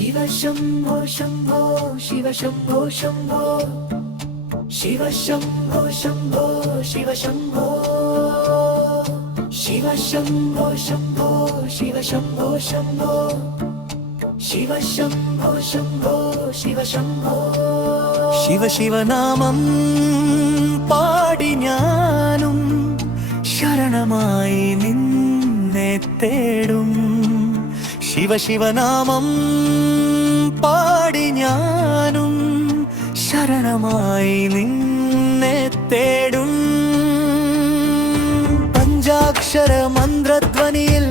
शिव शम्भो शम्भो शिव शम्भो शम्भो शिव शम्भो शम्भो शिव शम्भो शिव शम्भो शम्भो शिव शम्भो शम्भो शिव शम्भो शम्भो शिव शम्भो शिव शिवनामं പാടി ഞാനും ശരണമായി നിന്നെ തേടും ശിവ ശിവനാമം പാടി ഞാനും ശരണമായി നിന്നെ തേടും പഞ്ചാക്ഷര മന്ത്രധ്വനിയിൽ